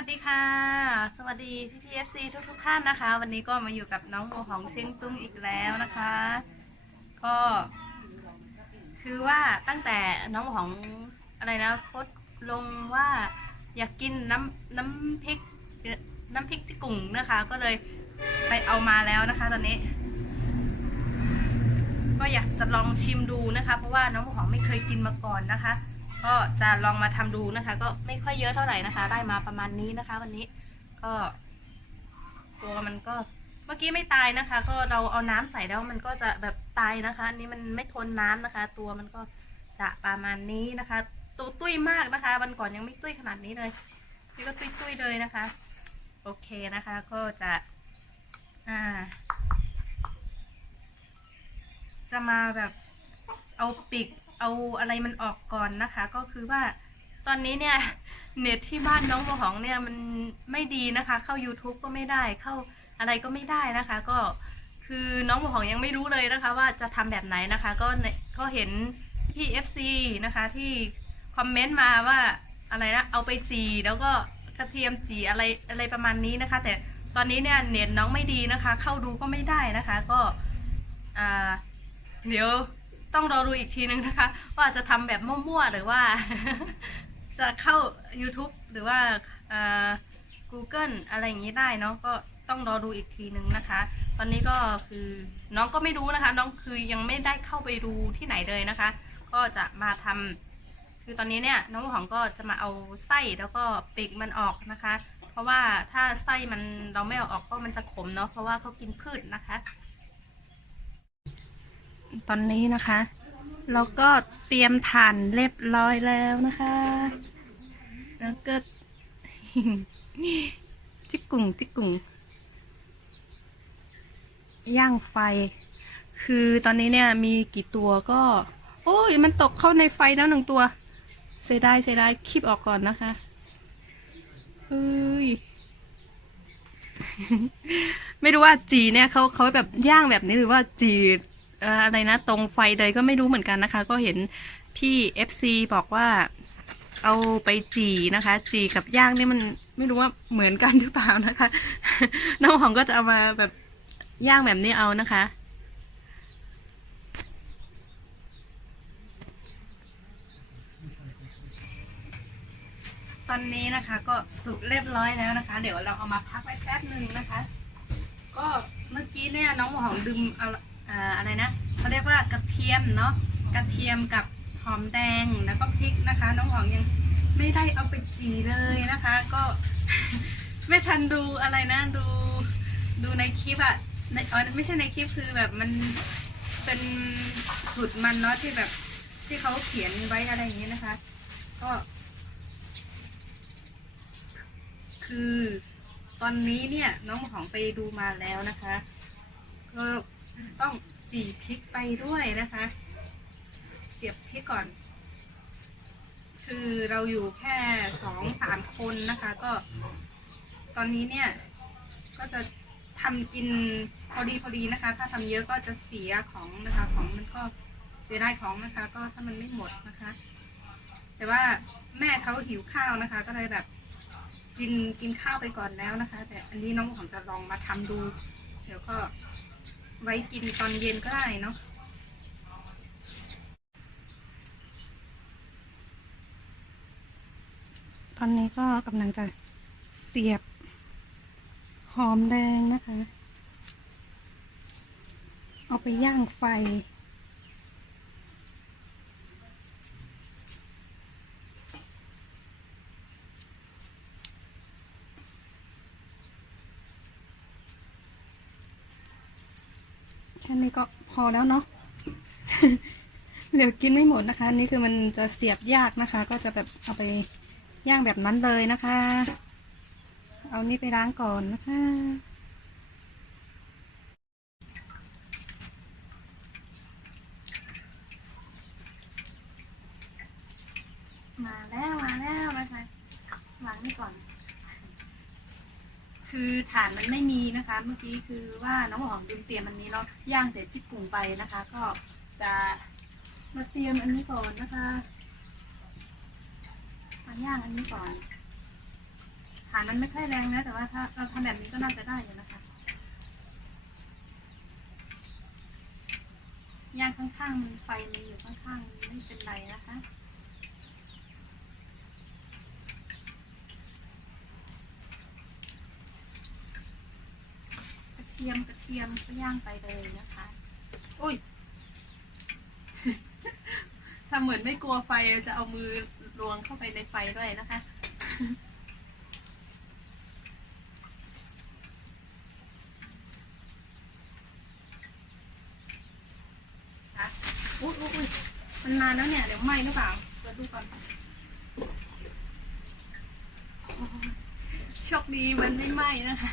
วัสดีค่ะ สวัสดีพี่พีเอฟซีทุกทุกท่านนะคะ วันนี้ก็มาอยู่กับน้องโมของเชียงตุ้งอีกแล้วนะคะ ก็ คือว่าตั้งแต่น้องโมของอะไรนะโพสต์ลงว่าอยากกินน้ำน้ำพริกน้ำพริกจิกุ่งนะคะ ก็เลยไปเอามาแล้วนะคะ ตอนนี้ ก็อยากจะลองชิมดูนะคะ เพราะว่าน้องโมของไม่เคยกินมาก่อนนะคะ ก็จะลองมาทำดูนะคะ ก็ไม่ค่อยเยอะเท่าไหร่นะคะ ได้มาประมาณนี้นะคะ วันนี้ก็ ตัวมันก็เมื่อกี้ไม่ตายนะคะ ก็เราเอาน้ำใส่แล้วมันก็จะแบบตายนะคะ อันนี้มันไม่ทนน้ำนะคะ ตัวมันก็จะประมาณนี้นะคะตัวตุ้ยมากนะคะ วันก่อนยังไม่ตุ้ยขนาดนี้เลยนี่ก็ตุ้ยตุ้ยเลยนะคะ โอเคนะคะ ก็จะอ่า จะมาแบบเอาปีก เอาอะไรมันออกก่อนนะคะ ก็คือว่าตอนนี้เนี่ยเน็ตที่บ้านน้องบัวหองเนี่ยมันไม่ดีนะคะ เข้า YouTube ก็ไม่ได้เข้าอะไรก็ไม่ได้นะคะ ก็คือน้องบัวหองยังไม่รู้เลยนะคะ ว่าจะทำแบบไหนนะคะ ก็เนี่ยก็เห็นพี่ FC นะคะที่คอมเมนต์มาว่าอะไรนะเอาไปจีแล้วก็กระเทียมจีอะไรอะไรประมาณนี้นะคะ แต่ตอนนี้เนี่ยเน็ตน้องไม่ดีนะคะ เข้าดูก็ไม่ได้นะคะ ก็อ่าเดี๋ยว ต้องรอดูอีกทีนึงนะคะ ว่าจะทำแบบมั่วๆ หรือว่า จะเข้า YouTube หรือว่าอ่า Google อะไรอย่างนี้ได้เนาะก็ต้องรอดูอีกทีนึงนะคะ ตอนนี้ก็คือน้องก็ไม่รู้นะคะ น้องคือยังไม่ได้เข้าไปดูที่ไหนเลยนะคะ ก็จะมาทำคือตอนนี้เนี่ยน้องของก็จะมาเอาไส้แล้วก็ปีกมันออกนะคะ เพราะว่าถ้าไส้มันเราไม่เอาออกก็มันจะขมเนาะเพราะว่าเขากินพืชนะคะ ตอนนี้นะคะเราก็เตรียมถ่านเรียบร้อยแล้วนะคะ แล้วก็จิกกุ่งจิกกุ่งย่างไฟ คือตอนนี้เนี่ยมีกี่ตัวก็ โอ้ยมันตกเข้าในไฟแล้วหนึ่งตัว เสียดายเสียดายคลิปออกก่อนนะคะเฮ้ยไม่รู้ว่าจีเนี่ยเขาเขาแบบย่างแบบนี้หรือว่าจี อะไรนะ ตรงไฟเลยก็ไม่รู้เหมือนกันนะคะ ก็เห็นพี่ FC บอกว่าเอาไปจีนะคะ จีกับย่างนี่มันไม่รู้ว่าเหมือนกันหรือเปล่านะคะน้องหอมก็จะเอามาแบบย่างแบบนี้เอานะคะ ตอนนี้นะคะ ก็สุกเรียบร้อยแล้วนะคะ เดี๋ยวเราเอามาพักไว้แป๊บหนึ่งนะคะ ก็เมื่อกี้เนี่ยน้องหอมดึมเอา อะไรนะเขาเรียกว่ากระเทียมเนาะกระเทียมกับหอมแดงแล้วก็พริกนะคะ น้องหอมยังไม่ได้เอาไปจีเลยนะคะ ก็ไม่ทันดูอะไรนะดูดูในคลิปอะในอ๋อไม่ใช่ในคลิปคือแบบมันเป็นสูตรมันเนาะที่แบบที่เขาเขียนไว้อะไรอย่างนี้นะคะ ก็ คือตอนนี้เนี่ยน้องของไปดูมาแล้วนะคะก็ ต้องจีพริกไปด้วยนะคะ เสียบพริกก่อน คือเราอยู่แค่สองสามคนนะคะ ก็ ตอนนี้เนี่ย ก็จะทำกินพอดีพอดีนะคะ ถ้าทำเยอะก็จะเสียของนะคะ ของมันก็เสียได้ของนะคะ ก็ถ้ามันไม่หมดนะคะ แต่ว่าแม่เขาหิวข้าวนะคะ ก็เลยแบบกินกินข้าวไปก่อนแล้วนะคะ แต่อันนี้น้องผมจะลองมาทำดู เดี๋ยวก็ ไว้กินตอนเย็นก็ได้เนาะตอนนี้ก็กำลังจะเสียบหอมแดงนะคะ เอาไปย่างไฟ แค่นี้ก็พ อแล้วเนาะเดี๋ยวกินไม่หมดนะคะ นี่คือมันจะเสียบยากนะคะ ก็จะแบบเอาไปย่างแบบนั้นเลยนะคะ เอานี่ไปล้างก่อนนะคะ มาแล้วมาแล้วนะคะวางนี่ก่อน คือฐานมันไม่มีนะคะ เมื่อกี้คือว่าน้องหอมลืมเตรียมอันนี้เนาะย่างเสร็จจิกกุ่งไปนะคะ ก็จะมาเตรียมอันนี้ก่อนนะคะมาย่างอันนี้ก่อนฐานมันไม่ค่อยแรงนะแต่ว่าถ้าเราทำแบบนี้ก็น่าจะได้อยู่นะคะย่างข้างๆไฟมันอยู่ข้างๆไม่เป็นไรนะคะ กระเทียมกระเทียมก็ย่างไปเลยนะคะ อุ้ยถ้าเหมือนไม่กลัวไฟเราจะเอามือลวงเข้าไปในไฟด้วยนะคะค่ะอุ้ยอุ้ยมันนานแล้วเนี่ย เดี๋ยวไหม้หรือเปล่าเปิดดูก่อนโชคดีมันไม่ไหม้นะคะ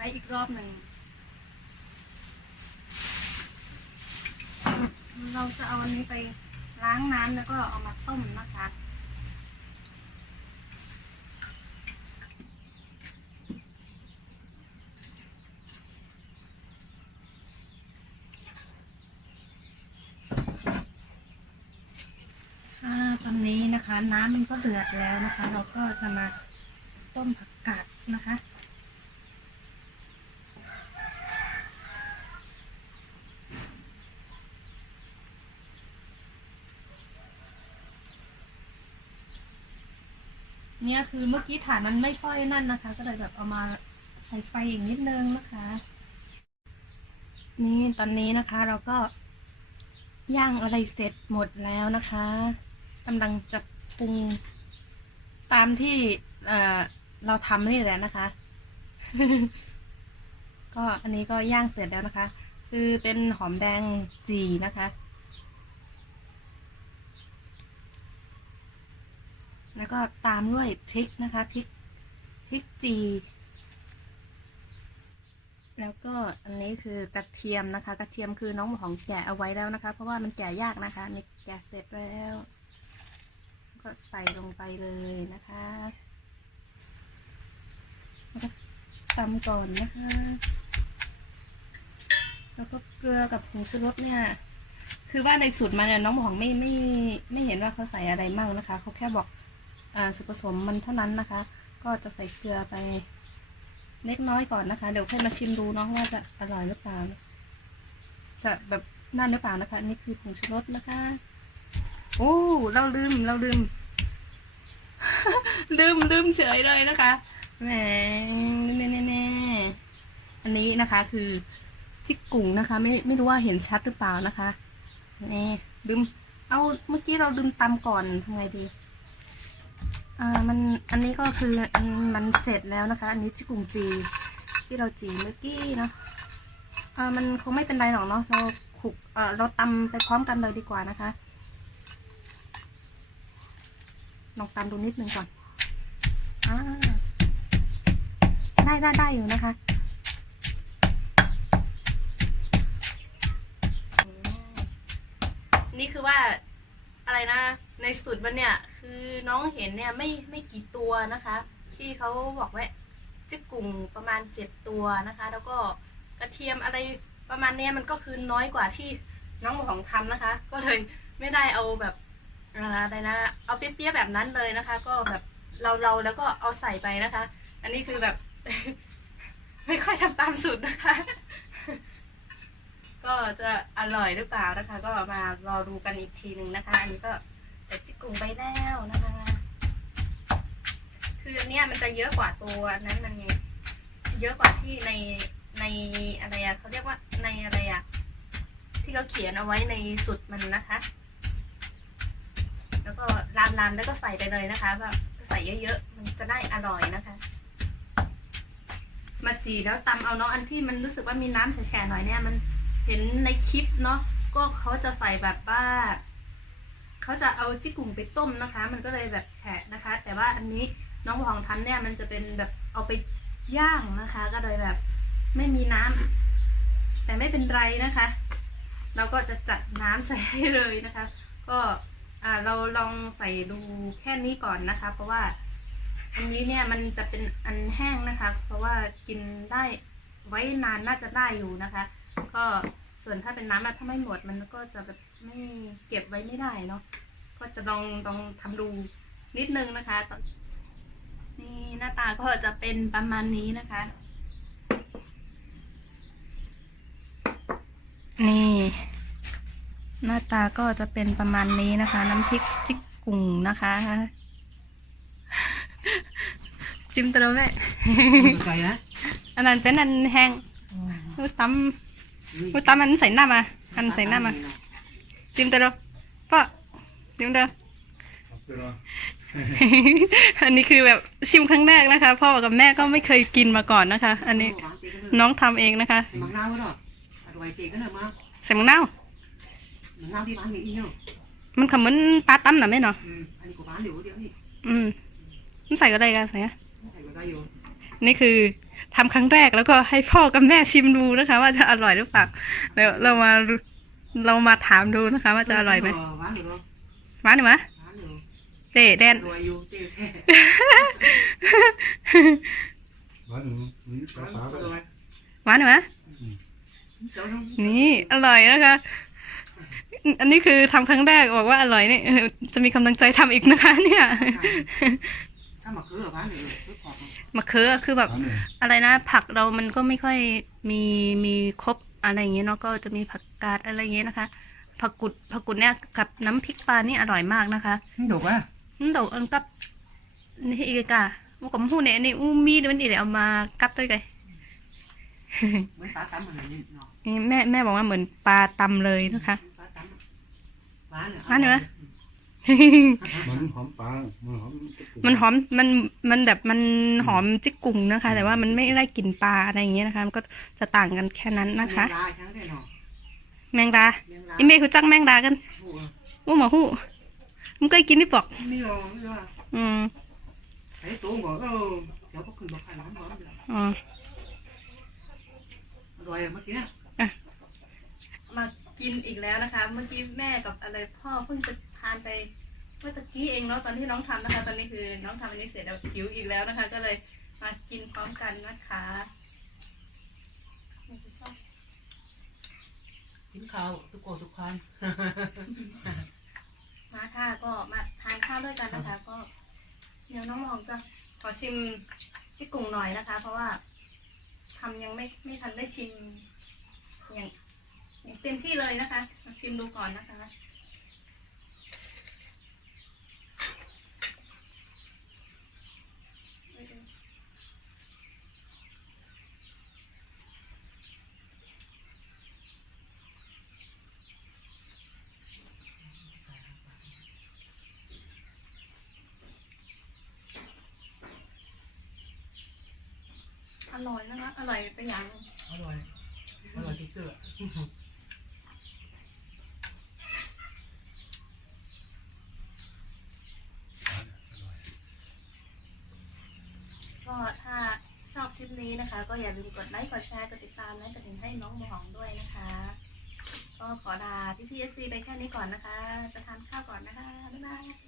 ไว้อีกรอบหนึ่ง เราจะเอาอันนี้ไปล้างน้ำแล้วก็เอามาต้มนะคะค่ะตอนนี้นะคะ น้ำมันก็เดือดแล้วนะคะ เราก็จะมาต้มผักกาดนะคะ เนี่ยคือเมื่อกี้ฐานมันไม่ค่อยนั่นนะคะ ก็เลยแบบเอามาใส่ไฟอีกนิดนึงนะคะ นี่ตอนนี้นะคะเราก็ย่างอะไรเสร็จหมดแล้วนะคะกำลังจะปรุงตามที่เอ่อเราทำนี่แหละนะคะ ก็อันนี้ก็ย่างเสร็จแล้วนะคะ คือเป็นหอมแดงจีนะคะ แล้วก็ตามด้วยพริกนะคะพริกพริกจี แล้วก็อันนี้คือกระเทียมนะคะ กระเทียมคือน้องของแกะเอาไว้แล้วนะคะ เพราะว่ามันแกะยากนะคะนี่แกะเสร็จแล้ว ก็ใส่ลงไปเลยนะคะแล้วก็ตำก่อนนะคะ แล้วก็เกลือกับผงชูรสเนี่ย คือว่าในสูตรมันเนี่ยน้องหอมไม่ไม่ไม่เห็นว่าเขาใส่อะไรมั่งนะคะ เขาแค่บอก ส่วนผสมมันเท่านั้นนะคะ ก็จะใส่เกลือไปเล็กน้อยก่อนนะคะ เดี๋ยวค่อยมาชิมดูเนาะว่าจะอร่อยหรือเปล่า จะแบบนั่นหรือเปล่านะคะ นี่คือผงชูรสนะคะ โอ้เราลืมเราลืม ลืมลืมเฉยเลยนะคะแหมแน่แน่แน่อันนี้นะคะคือจิกกุ่งนะคะ ไม่ไม่รู้ว่าเห็นชัดหรือเปล่านะคะนี่ลืมเอาเมื่อกี้เราลืมตำก่อนทำไงดี อ่ามันอันนี้ก็คืออันมันเสร็จแล้วนะคะ อันนี้จิกุ่งจีที่เราจีเมื่อกี้เนาะอ่ามันคงไม่เป็นไรหรอกเนาะเราขุกเอ่อเราตำไปพร้อมกันเลยดีกว่านะคะ ลองตามดูนิดนึงก่อนอ่าได้ได้ได้อยู่นะคะนี่คือว่า อะไรนะ ในสูตรมันเนี่ย คือน้องเห็นเนี่ยไม่ไม่กี่ตัวนะคะ ที่เขาบอกว่าจิกกุ่งประมาณเจ็ดตัวนะคะ แล้วก็กระเทียมอะไรประมาณเนี้ยมันก็คือน้อยกว่าที่น้องของทำนะคะ ก็เลยไม่ได้เอาแบบอะไรนะ เอาเปรี้ยๆแบบนั้นเลยนะคะ ก็แบบเราเราแล้วก็เอาใส่ไปนะคะ อันนี้คือแบบ ไม่ค่อยทำตามสูตรนะคะ ก็จะอร่อยหรือเปล่านะคะ ก็มารอดูกันอีกทีหนึ่งนะคะ อันนี้ก็ใส่จิกกุ่งไปแล้วนะคะ คืออันเนี้ยมันจะเยอะกว่าตัวนั้นมันไงเยอะกว่าที่ในในอะไรอะเขาเรียกว่าในอะไรอะที่เขาเขียนเอาไว้ในสูตรมันนะคะ แล้วก็ลามลามๆแล้วก็ใส่ไปเลยนะคะแบบใส่เยอะๆมันจะได้อร่อยนะคะ มาจีแล้วตำเอาเนาะอันที่มันรู้สึกว่ามีน้ำแฉะๆหน่อยเนี่ยมัน เห็นในคลิปเนาะก็เขาจะใส่แบบว่าเขาจะเอาจิกกุ่งไปต้มนะคะ มันก็เลยแบบแฉะนะคะ แต่ว่าอันนี้น้องหองทำเนี่ยมันจะเป็นแบบเอาไปย่างนะคะ ก็เลยแบบไม่มีน้ำแต่ไม่เป็นไรนะคะ เราก็จะจัดน้ำใส่ให้เลยนะคะ ก็เราลองใส่ดูแค่นี้ก่อนนะคะ เพราะว่าอันนี้เนี่ยมันจะเป็นอันแห้งนะคะ เพราะว่ากินได้ไว้นานน่าจะได้อยู่นะคะ ก็ส่วนถ้าเป็นน้ำอะถ้าไม่หมดมันก็จะแบบไม่เก็บไว้ไม่ได้เนาะก็จะลองลองทำดูนิดนึงนะคะตอนนี่หน้าตาก็จะเป็นประมาณนี้นะคะ นี่ หน้าตาก็จะเป็นประมาณนี้นะคะ น้ำพริกจิกกุ่งนะคะจิ้มตัวเราแม่สนใจนะอันนั้นเป็นอันแห้งอุ้ยตำ อุ้ยตำอันใส่หน้ามาอันใส่หน้ามาจิ้มตัวเราพ่อจิ้มตัวอันนี้คือแบบชิมครั้งแรกนะคะ พ่อกับแม่ก็ไม่เคยกินมาก่อนนะคะ อันนี้น้องทำเองนะคะมังนาวก็ได้อร่อยเก๋ก็เลยมาใส่มะนาวมังนาวที่บ้านมีอีเนาะมันขมือนปลาตั้มนะแม่เนาะอืมอันนี้ก็บ้านเดี๋ยวเดี๋ยวนี่อืมมันใส่ก็ได้กันใส่อะใส่ก็ได้อยู่นี่คือ ทำครั้งแรกแล้วก็ให้พ่อกับแม่ชิมดูนะคะ ว่าจะอร่อยหรือเปล่าแล้วเรามาเรามาถามดูนะคะ ว่าจะอร่อยไหมหวานอยู่เนาะมาหนิมะหวานอยู่เตะแดนอร่อยอยู่เจ๊แซ่ Var det nu? Mm, หวาน der อ er ร่อยมาหนิมะเจ้าทั้งนี่อร่อยนะคะอันนี้คือทำครั้งแรกบอกว่าอร่อยนี่เออจะมีกำลังใจทำอีกนะคะ เนี่ย ถ้ามาคือหวานอยู่คือขอบมะเขือคือแบบ Var det? อะไรนะ ผักเรามันก็ไม่ค่อยมีมีครบอะไรอย่างเงี้ยเนาะก็จะมีผักกาดอะไรอย่างเงี้ยนะคะ ผักกุดผักกุดเนี่ยกับน้ำพริกปลานี่อร่อยมากนะคะถูกป่ะนั่นเดี๋ยวอันกับนี่อีกอะมันกับหูเนี่ยอันนี่อู้มีดมันอีเดี๋ยวเอามากับด้วยกันเหมือนปลาตำอะไรนี่เนาะนี่แม่แม่บอกว่าเหมือนปลาตำเลยนะคะปลาตำหวานเหรอ Man hom bare, man hom มันหอมมันมันแบบมันหอมจิกกุ่งนะคะ แต่ว่ามันไม่ได้กลิ่นปลาอะไรอย่างเงี้ยนะคะ มันก็จะต่างกันแค่นั้นนะคะลาทั้งได้เนาะแมงดาเลี้ยงลาอีเมย์คือจักแมงดากันโอ้อู้หมาหู้มึงเคยกินที่ปอกไม่รอไม่รออืมไอ้ตัวบอกเออเดี๋ยวพวกคุณบอกใครร้อนร้อนเลยอ๋ออร่อยเมื่อกี้มากินอีกแล้วนะคะ เมื่อกี้แม่กับอะไรพ่อเพิ่งจะทานไปเมื่อตะกี้เองเนาะตอนที่น้องทำนะคะ ตอนนี้คือน้องทำอันนี้เสร็จแล้วหิวอีกแล้วนะคะ ก็เลยมากินพร้อมกันนะคะกินข้าวทุกคนทุกคนมาค่ะก็มาทานข้าวด้วยกันนะคะ ก็ เดี๋ยวน้องมองจะขอชิมที่กุ้งหน่อยนะคะ เพราะว่าทำยังไม่ไม่ทันได้ชิมอย่างอย่างเต็มที่เลยนะคะมาชิมดูก่อนนะคะ อร่อยนะคะ อร่อยไปอย่างหนึ่งอร่อย อร่อยที่สุดก็ถ้าชอบคลิปนี้นะคะ ก็อย่าลืมกดไลค์ กดแชร์ กดติดตามและกดติดให้น้องหมองด้วยนะคะ ก็ขอลาพี่พีเอสซีไปแค่นี้ก่อนนะคะ จะทานข้าวก่อนนะคะ บ๊ายบาย